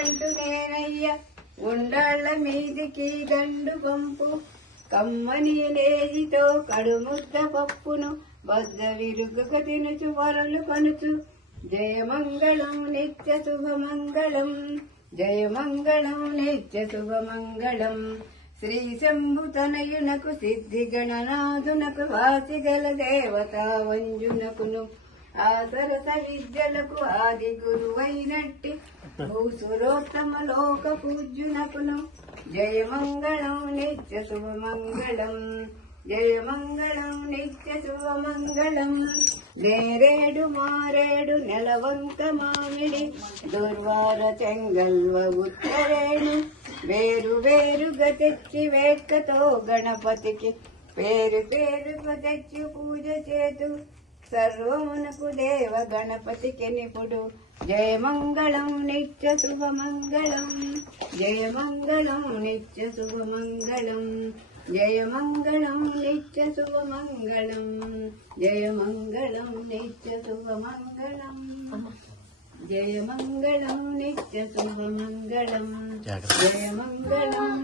బంటు నేనయ్య ఉండాళ్ల మీదికి గండు పంపు కమ్మని నేజితో కడుముద్ద పప్పును బద్ద విరుగక తినుచు వరలు కనుచు జయమంగళం నిత్య శుభమంగళం జయమంగళం నిత్య శుభమంగళం శ్రీ శంభుతనయునకు సిద్ధి గణనాథునకు వాసిగల దేవతా వంజునకును ఆసరస విద్యలకు ఆది గురువైనట్టి భూసురోత్తమ లోక పూజ్యునకును జయమంగళం నిత్య శుభమంగళం జయమంగళం నిత్య శుభమంగళం నేరేడు మారేడు నెలవంక మామిడి దుర్వార చెంగల్వ ఉత్తరేణు వేరు వేరుగా తెచ్చి వేట్కతో గణపతికి పేరు పేరుగా తెచ్చి పూజ చేతు సర్వమునకు దేవ గణపతికి నిపుడు జయమంగళం నిత్య శుభమంగళం జయమంగళం నిత్య శుభమంగళం జయమంగళం నిత్య శుభమంగళం జయమంగళం నిత్య శుభమంగళం జయమంగళం నిత్య శుభమంగళం జయమంగళం